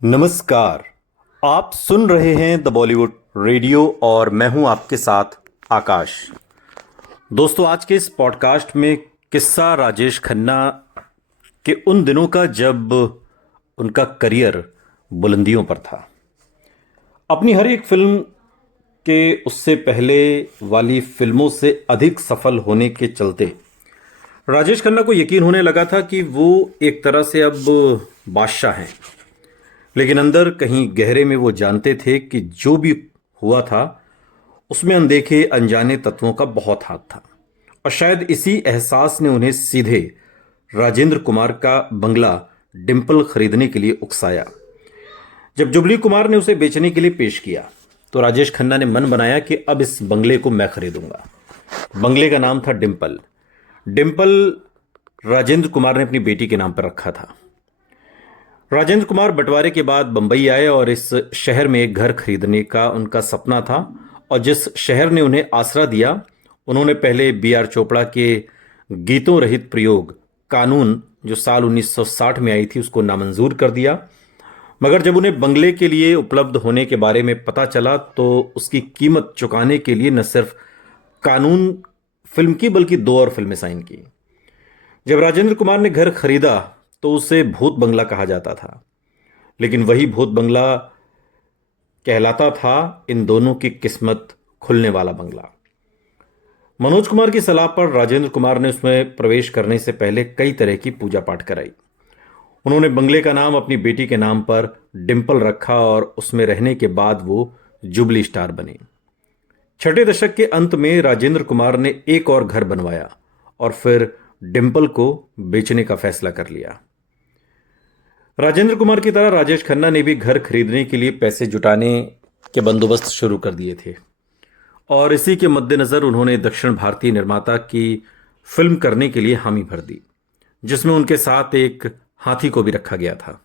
नमस्कार। आप सुन रहे हैं द बॉलीवुड रेडियो और मैं हूं आपके साथ आकाश। दोस्तों, आज के इस पॉडकास्ट में किस्सा राजेश खन्ना के उन दिनों का जब उनका करियर बुलंदियों पर था। अपनी हर एक फिल्म के उससे पहले वाली फिल्मों से अधिक सफल होने के चलते राजेश खन्ना को यकीन होने लगा था कि वो एक तरह से अब बादशाह हैं। लेकिन अंदर कहीं गहरे में वो जानते थे कि जो भी हुआ था उसमें अनदेखे अनजाने तत्वों का बहुत हाथ था। और शायद इसी एहसास ने उन्हें सीधे राजेंद्र कुमार का बंगला डिंपल खरीदने के लिए उकसाया। जब जुबली कुमार ने उसे बेचने के लिए पेश किया तो राजेश खन्ना ने मन बनाया कि अब इस बंगले को मैं खरीदूंगा। बंगले का नाम था डिंपल। डिंपल राजेंद्र कुमार ने अपनी बेटी के नाम पर रखा था। राजेंद्र कुमार बंटवारे के बाद बंबई आए और इस शहर में एक घर खरीदने का उनका सपना था। और जिस शहर ने उन्हें आसरा दिया, उन्होंने पहले बी.आर. चोपड़ा के गीतों रहित प्रयोग कानून, जो साल 1960 में आई थी, उसको नामंजूर कर दिया। मगर जब उन्हें बंगले के लिए उपलब्ध होने के बारे में पता चला तो उसकी कीमत चुकाने के लिए न सिर्फ कानून फिल्म की बल्कि 2 और फिल्में साइन की। जब राजेंद्र कुमार ने घर खरीदा तो उसे भूत बंगला कहा जाता था, लेकिन वही भूत बंगला कहलाता था इन दोनों की किस्मत खुलने वाला बंगला। मनोज कुमार की सलाह पर राजेंद्र कुमार ने उसमें प्रवेश करने से पहले कई तरह की पूजा पाठ कराई। उन्होंने बंगले का नाम अपनी बेटी के नाम पर डिंपल रखा और उसमें रहने के बाद वो जुबली स्टार बने। छठे दशक के अंत में राजेंद्र कुमार ने एक और घर बनवाया और फिर डिंपल को बेचने का फैसला कर लिया। राजेंद्र कुमार की तरह राजेश खन्ना ने भी घर खरीदने के लिए पैसे जुटाने के बंदोबस्त शुरू कर दिए थे और इसी के मद्देनजर उन्होंने दक्षिण भारतीय निर्माता की फिल्म करने के लिए हामी भर दी, जिसमें उनके साथ एक हाथी को भी रखा गया था।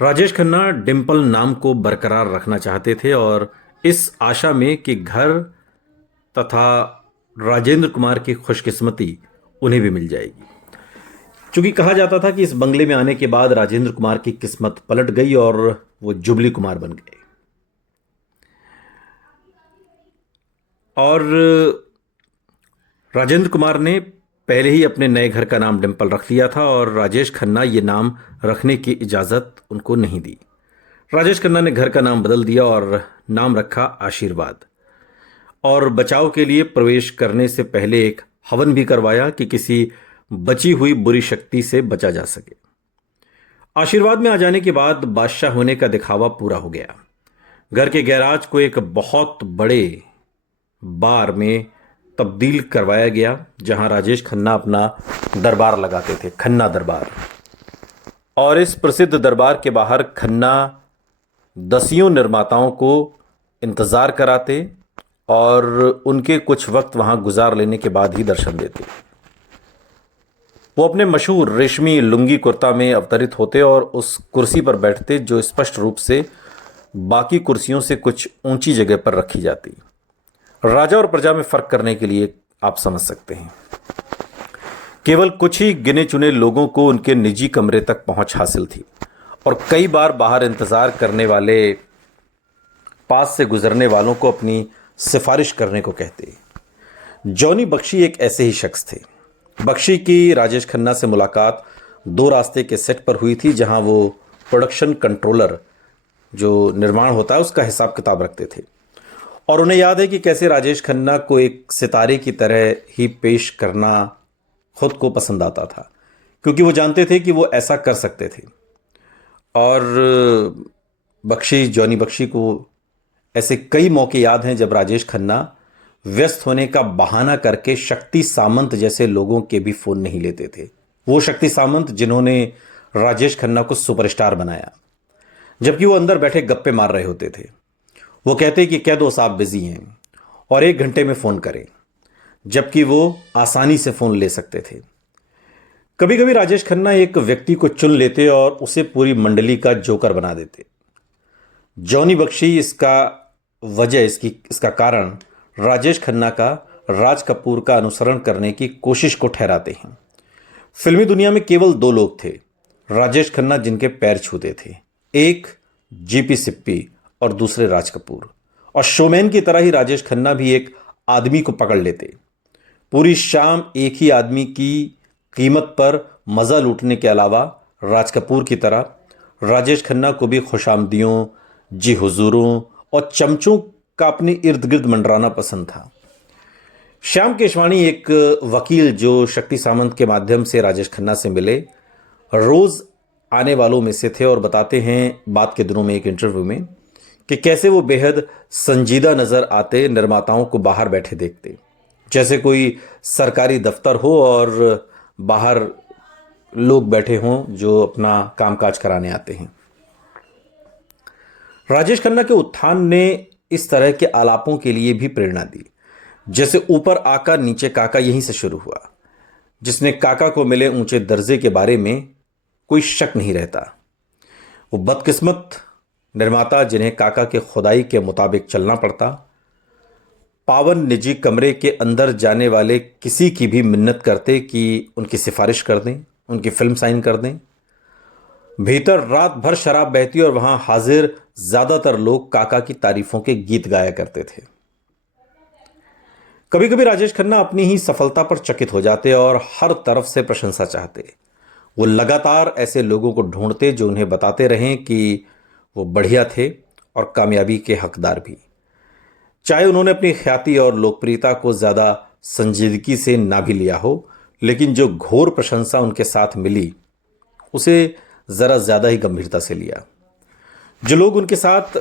राजेश खन्ना डिंपल नाम को बरकरार रखना चाहते थे और इस आशा में कि घर तथा राजेंद्र कुमार की खुशकिस्मती उन्हें भी मिल जाएगी। चूंकि कहा जाता था कि इस बंगले में आने के बाद राजेंद्र कुमार की किस्मत पलट गई और वो जुबली कुमार बन गए। और राजेंद्र कुमार ने पहले ही अपने नए घर का नाम डिंपल रख लिया था और राजेश खन्ना ये नाम रखने की इजाजत उनको नहीं दी। राजेश खन्ना ने घर का नाम बदल दिया और नाम रखा आशीर्वाद। और बचाव के लिए प्रवेश करने से पहले एक हवन भी करवाया कि किसी बची हुई बुरी शक्ति से बचा जा सके। आशीर्वाद में आ जाने के बाद बादशाह होने का दिखावा पूरा हो गया। घर के गैराज को एक बहुत बड़े बार में तब्दील करवाया गया, जहां राजेश खन्ना अपना दरबार लगाते थे, खन्ना दरबार। और इस प्रसिद्ध दरबार के बाहर खन्ना दसियों निर्माताओं को इंतजार कराते और उनके कुछ वक्त वहां गुजार लेने के बाद ही दर्शन देते। वो अपने मशहूर रेशमी लुंगी कुर्ता में अवतरित होते और उस कुर्सी पर बैठते जो स्पष्ट रूप से बाकी कुर्सियों से कुछ ऊंची जगह पर रखी जाती। राजा और प्रजा में फर्क करने के लिए आप समझ सकते हैं। केवल कुछ ही गिने चुने लोगों को उनके निजी कमरे तक पहुंच हासिल थी और कई बार बाहर इंतजार करने वाले पास से गुजरने वालों को अपनी सिफारिश करने को कहते। जॉनी बख्शी एक ऐसे ही शख्स थे। बख्शी की राजेश खन्ना से मुलाकात 2 रास्ते के सेट पर हुई थी, जहां वो प्रोडक्शन कंट्रोलर, जो निर्माण होता है, उसका हिसाब किताब रखते थे। और उन्हें याद है कि कैसे राजेश खन्ना को एक सितारे की तरह ही पेश करना खुद को पसंद आता था, क्योंकि वो जानते थे कि वो ऐसा कर सकते थे। और जॉनी बख्शी को ऐसे कई मौके याद हैं जब राजेश खन्ना व्यस्त होने का बहाना करके शक्ति सामंत जैसे लोगों के भी फोन नहीं लेते थे। वो शक्ति सामंत जिन्होंने राजेश खन्ना को सुपरस्टार बनाया, जबकि वो अंदर बैठे गप्पे मार रहे होते थे। वो कहते कि कह दो साहब बिजी हैं और 1 घंटे में फोन करें, जबकि वो आसानी से फोन ले सकते थे। कभी कभी राजेश खन्ना एक व्यक्ति को चुन लेते और उसे पूरी मंडली का जोकर बना देते। जॉनी बख्शी इसका कारण राजेश खन्ना का राज कपूर का अनुसरण करने की कोशिश को ठहराते हैं। फिल्मी दुनिया में केवल 2 लोग थे, राजेश खन्ना जिनके पैर छूते थे, एक जीपी सिप्पी और दूसरे राज कपूर। और शोमैन की तरह ही राजेश खन्ना भी एक आदमी को पकड़ लेते। पूरी शाम एक ही आदमी की कीमत पर मजा लूटने के अलावा राज कपूर की तरह राजेश खन्ना को भी खुशामदियों, जी हुजूरों और चमचों का अपने इर्द गिर्द मंडराना पसंद था। श्याम केशवाणी एक वकील जो शक्ति सामंत के माध्यम से राजेश खन्ना से मिले, रोज आने वालों में से थे और बताते हैं बाद के दिनों में एक इंटरव्यू में कि कैसे वो बेहद संजीदा नजर आते निर्माताओं को बाहर बैठे देखते, जैसे कोई सरकारी दफ्तर हो और बाहर लोग बैठे हों जो अपना कामकाज कराने आते हैं। राजेश खन्ना के उत्थान ने इस तरह के आलापों के लिए भी प्रेरणा दी, जैसे ऊपर आका नीचे काका यहीं से शुरू हुआ। जिसने काका को मिले ऊंचे दर्जे के बारे में कोई शक नहीं रहता। वो बदकिस्मत निर्माता जिन्हें काका के खुदाई के मुताबिक चलना पड़ता, पावन निजी कमरे के अंदर जाने वाले किसी की भी मिन्नत करते कि उनकी सिफारिश कर दें, उनकी फिल्म साइन कर दें। भीतर रात भर शराब बहती और वहां हाजिर ज्यादातर लोग काका की तारीफों के गीत गाया करते थे। कभी कभी राजेश खन्ना अपनी ही सफलता पर चकित हो जाते और हर तरफ से प्रशंसा चाहते। वो लगातार ऐसे लोगों को ढूंढते जो उन्हें बताते रहें कि वो बढ़िया थे और कामयाबी के हकदार भी, चाहे उन्होंने अपनी ख्याति और लोकप्रियता को ज्यादा संजीदगी से ना भी लिया हो, लेकिन जो घोर प्रशंसा उनके साथ मिली उसे जरा ज्यादा ही गंभीरता से लिया। जो लोग उनके साथ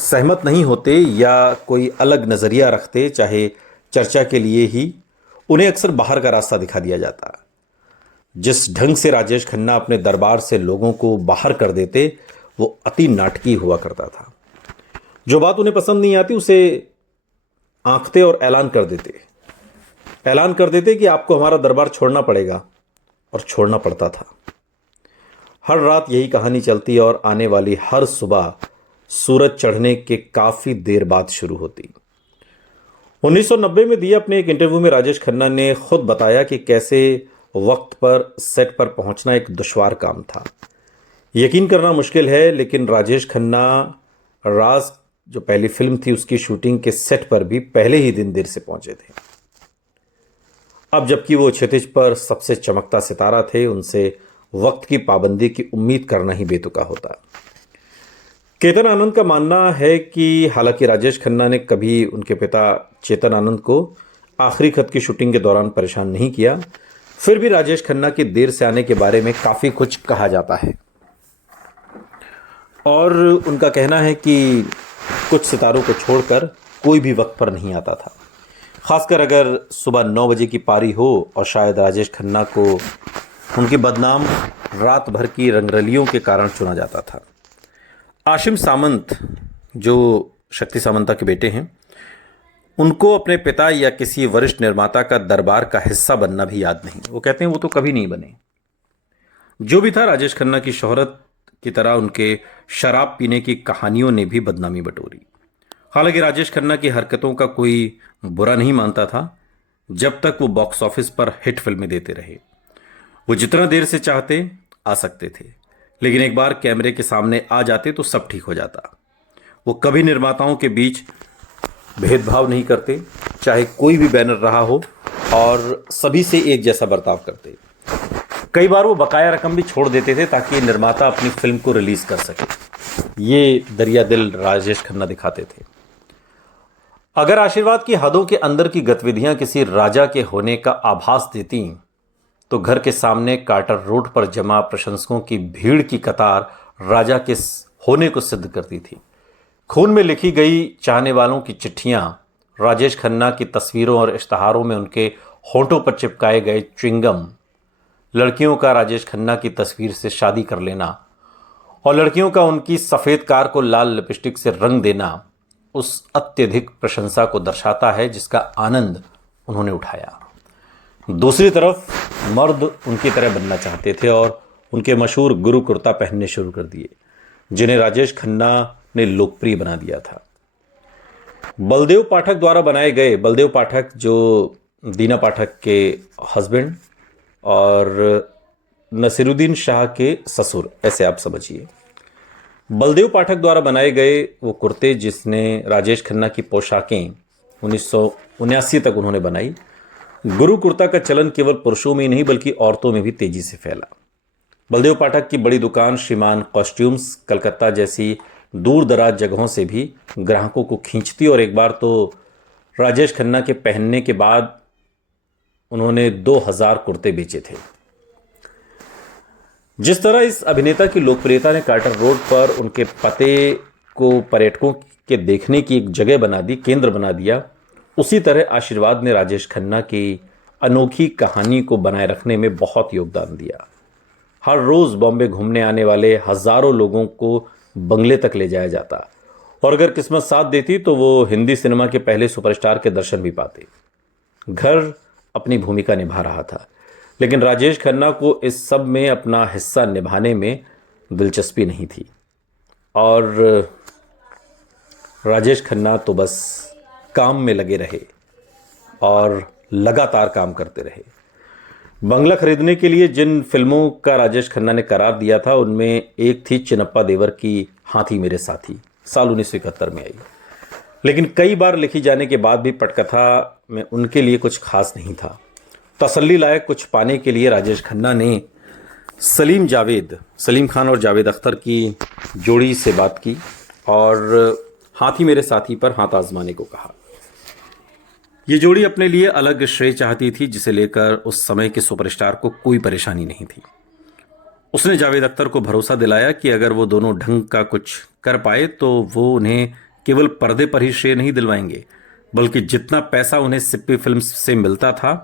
सहमत नहीं होते या कोई अलग नजरिया रखते, चाहे चर्चा के लिए ही, उन्हें अक्सर बाहर का रास्ता दिखा दिया जाता। जिस ढंग से राजेश खन्ना अपने दरबार से लोगों को बाहर कर देते वो अति नाटकीय हुआ करता था। जो बात उन्हें पसंद नहीं आती उसे आंकते और ऐलान कर देते कि आपको हमारा दरबार छोड़ना पड़ेगा, और छोड़ना पड़ता था। हर रात यही कहानी चलती और आने वाली हर सुबह सूरज चढ़ने के काफी देर बाद शुरू होती। 1990 में दिए अपने एक इंटरव्यू में राजेश खन्ना ने खुद बताया कि कैसे वक्त पर सेट पर पहुंचना एक दुश्वार काम था। यकीन करना मुश्किल है, लेकिन राजेश खन्ना राज जो पहली फिल्म थी उसकी शूटिंग के सेट पर भी पहले ही दिन देर से पहुंचे थे। अब जबकि वो क्षितिज पर सबसे चमकता सितारा थे, उनसे वक्त की पाबंदी की उम्मीद करना ही बेतुका होता। केतन आनंद का मानना है कि हालांकि राजेश खन्ना ने कभी उनके पिता चेतन आनंद को आखिरी खत की शूटिंग के दौरान परेशान नहीं किया, फिर भी राजेश खन्ना के देर से आने के बारे में काफी कुछ कहा जाता है। और उनका कहना है कि कुछ सितारों को छोड़कर कोई भी वक्त पर नहीं आता था, खासकर अगर सुबह 9 बजे की पारी हो, और शायद राजेश खन्ना को उनके बदनाम रात भर की रंगरलियों के कारण चुना जाता था। आशिम सामंत जो शक्ति सामंता के बेटे हैं, उनको अपने पिता या किसी वरिष्ठ निर्माता का दरबार का हिस्सा बनना भी याद नहीं। वो कहते हैं वो तो कभी नहीं बने। जो भी था, राजेश खन्ना की शोहरत की तरह उनके शराब पीने की कहानियों ने भी बदनामी बटोरी। हालांकि राजेश खन्ना की हरकतों का कोई बुरा नहीं मानता था, जब तक वो बॉक्स ऑफिस पर हिट फिल्में देते रहे। वो जितना देर से चाहते आ सकते थे, लेकिन एक बार कैमरे के सामने आ जाते तो सब ठीक हो जाता। वो कभी निर्माताओं के बीच भेदभाव नहीं करते, चाहे कोई भी बैनर रहा हो, और सभी से एक जैसा बर्ताव करते। कई बार वो बकाया रकम भी छोड़ देते थे ताकि निर्माता अपनी फिल्म को रिलीज कर सके। ये दरिया दिल राजेश खन्ना दिखाते थे। अगर आशीर्वाद की हदों के अंदर की गतिविधियां किसी राजा के होने का आभास देती तो घर के सामने कार्टर रोड पर जमा प्रशंसकों की भीड़ की कतार राजा के होने को सिद्ध करती थी। खून में लिखी गई चाहने वालों की चिट्ठियां, राजेश खन्ना की तस्वीरों और इश्तहारों में उनके होंठों पर चिपकाए गए च्युइंगम, लड़कियों का राजेश खन्ना की तस्वीर से शादी कर लेना और लड़कियों का उनकी सफ़ेद कार को लाल लिपस्टिक से रंग देना उस अत्यधिक प्रशंसा को दर्शाता है जिसका आनंद उन्होंने उठाया। दूसरी तरफ मर्द उनकी तरह बनना चाहते थे और उनके मशहूर गुरु कुर्ता पहनने शुरू कर दिए, जिन्हें राजेश खन्ना ने लोकप्रिय बना दिया था। बलदेव पाठक द्वारा बनाए गए, बलदेव पाठक जो दीना पाठक के हस्बैंड और नसीरुद्दीन शाह के ससुर, ऐसे आप समझिए, बलदेव पाठक द्वारा बनाए गए वो कुर्ते जिसने राजेश खन्ना की पोशाकें 1979 तक उन्होंने बनाई। गुरु कुर्ता का चलन केवल पुरुषों में ही नहीं बल्कि औरतों में भी तेजी से फैला। बलदेव पाठक की बड़ी दुकान श्रीमान कॉस्ट्यूम्स कलकत्ता जैसी दूर दराज जगहों से भी ग्राहकों को खींचती और एक बार तो राजेश खन्ना के पहनने के बाद उन्होंने 2000 कुर्ते बेचे थे। जिस तरह इस अभिनेता की लोकप्रियता ने कार्टर रोड पर उनके पते को पर्यटकों के देखने की एक जगह बना दी, केंद्र बना दिया, उसी तरह आशीर्वाद ने राजेश खन्ना की अनोखी कहानी को बनाए रखने में बहुत योगदान दिया। हर रोज बॉम्बे घूमने आने वाले हजारों लोगों को बंगले तक ले जाया जाता और अगर किस्मत साथ देती तो वो हिंदी सिनेमा के पहले सुपरस्टार के दर्शन भी पाते। घर अपनी भूमिका निभा रहा था, लेकिन राजेश खन्ना को इस सब में अपना हिस्सा निभाने में दिलचस्पी नहीं थी और राजेश खन्ना तो बस काम में लगे रहे और लगातार काम करते रहे। बंगला खरीदने के लिए जिन फिल्मों का राजेश खन्ना ने करार दिया था उनमें एक थी चिनप्पा देवर की हाथी मेरे साथी, साल 1971 में आई, लेकिन कई बार लिखी जाने के बाद भी पटकथा में उनके लिए कुछ खास नहीं था। तसल्ली लायक कुछ पाने के लिए राजेश खन्ना ने सलीम खान और जावेद अख्तर की जोड़ी से बात की और हाथी मेरे साथी पर हाथ आजमाने को कहा। ये जोड़ी अपने लिए अलग श्रेय चाहती थी जिसे लेकर उस समय के सुपरस्टार को कोई परेशानी नहीं थी। उसने जावेद अख्तर को भरोसा दिलाया कि अगर वो दोनों ढंग का कुछ कर पाए तो वो उन्हें केवल पर्दे पर ही श्रेय नहीं दिलवाएंगे बल्कि जितना पैसा उन्हें सिप्पी फिल्म से मिलता था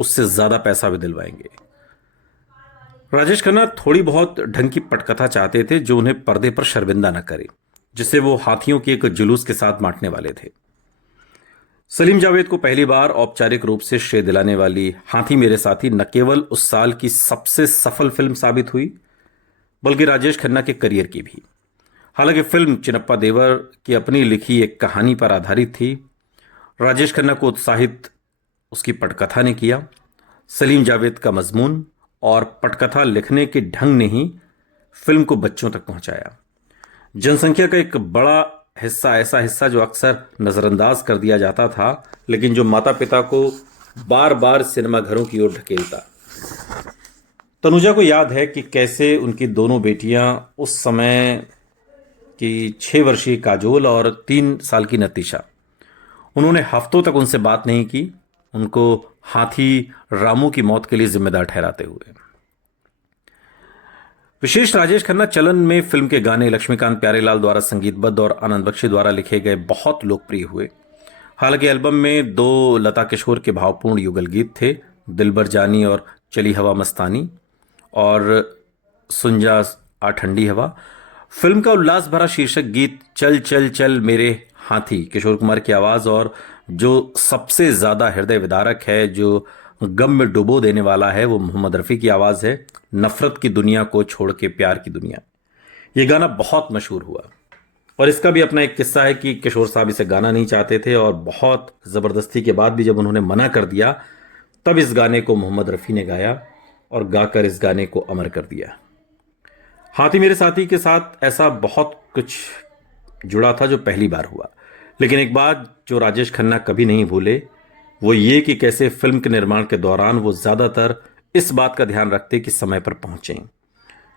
उससे ज्यादा पैसा भी दिलवाएंगे। राजेश खन्ना थोड़ी बहुत ढंग की पटकथा चाहते थे जो उन्हें पर्दे पर शर्मिंदा न करे, जिसे वो हाथियों के एक जुलूस के साथ बांटने वाले थे। सलीम जावेद को पहली बार औपचारिक रूप से श्रेय दिलाने वाली हाथी मेरे साथी न केवल उस साल की सबसे सफल फिल्म साबित हुई बल्कि राजेश खन्ना के करियर की भी। हालांकि फिल्म चिनप्पा देवर की अपनी लिखी एक कहानी पर आधारित थी, राजेश खन्ना को उत्साहित उसकी पटकथा ने किया। सलीम जावेद का मजमून और पटकथा लिखने के ढंग ने ही फिल्म को बच्चों तक पहुंचाया। जनसंख्या का एक बड़ा हिस्सा, ऐसा हिस्सा जो अक्सर नजरअंदाज कर दिया जाता था लेकिन जो माता पिता को बार बार सिनेमा घरों की ओर ढकेलता। तनुजा को याद है कि कैसे उनकी दोनों बेटियां उस समय की 6 वर्षीय काजोल और 3 साल की नतीशा, उन्होंने हफ्तों तक उनसे बात नहीं की, उनको हाथी रामू की मौत के लिए जिम्मेदार ठहराते हुए। विशेष राजेश खन्ना चलन में फिल्म के गाने लक्ष्मीकांत प्यारेलाल द्वारा संगीतबद्ध और आनंद बख्शी द्वारा लिखे गए बहुत लोकप्रिय हुए। हालांकि एल्बम में 2 लता किशोर के भावपूर्ण युगल गीत थे, दिलबर जानी और चली हवा मस्तानी और सुन जा आ ठंडी हवा। फिल्म का उल्लास भरा शीर्षक गीत चल चल चल मेरे हाथी किशोर कुमार की आवाज और जो सबसे ज्यादा हृदय विदारक है, जो गम में डुबो देने वाला है, वो मोहम्मद रफ़ी की आवाज़ है, नफरत की दुनिया को छोड़ के प्यार की दुनिया। ये गाना बहुत मशहूर हुआ और इसका भी अपना एक किस्सा है कि किशोर साहब इसे गाना नहीं चाहते थे और बहुत ज़बरदस्ती के बाद भी जब उन्होंने मना कर दिया तब इस गाने को मोहम्मद रफ़ी ने गाया और गाकर इस गाने को अमर कर दिया। हाथी मेरे साथी के साथ ऐसा बहुत कुछ जुड़ा था जो पहली बार हुआ, लेकिन एक बात जो राजेश खन्ना कभी नहीं भूले वो ये कि कैसे फिल्म के निर्माण के दौरान वो ज्यादातर इस बात का ध्यान रखते कि समय पर पहुंचे,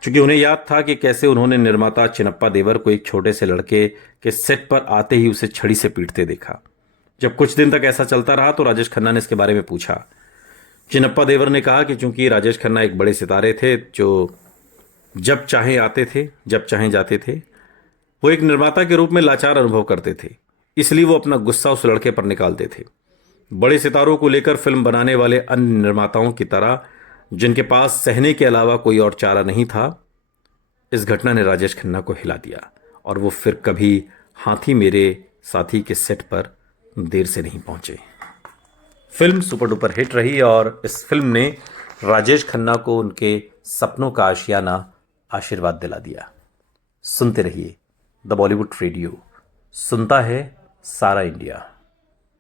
क्योंकि उन्हें याद था कि कैसे उन्होंने निर्माता चिनप्पा देवर को एक छोटे से लड़के के सेट पर आते ही उसे छड़ी से पीटते देखा। जब कुछ दिन तक ऐसा चलता रहा तो राजेश खन्ना ने इसके बारे में पूछा। चिनप्पा देवर ने कहा कि चूंकि राजेश खन्ना एक बड़े सितारे थे जो जब चाहे आते थे जब चाहे जाते थे, वो एक निर्माता के रूप में लाचार अनुभव करते थे, इसलिए वो अपना गुस्सा उस लड़के पर निकालते थे। बड़े सितारों को लेकर फिल्म बनाने वाले अन्य निर्माताओं की तरह जिनके पास सहने के अलावा कोई और चारा नहीं था, इस घटना ने राजेश खन्ना को हिला दिया और वो फिर कभी हाथी मेरे साथी के सेट पर देर से नहीं पहुंचे। फिल्म सुपर डुपर हिट रही और इस फिल्म ने राजेश खन्ना को उनके सपनों का आशियाना आशीर्वाद दिला दिया। सुनते रहिए द बॉलीवुड रेडियो, सुनता है सारा इंडिया।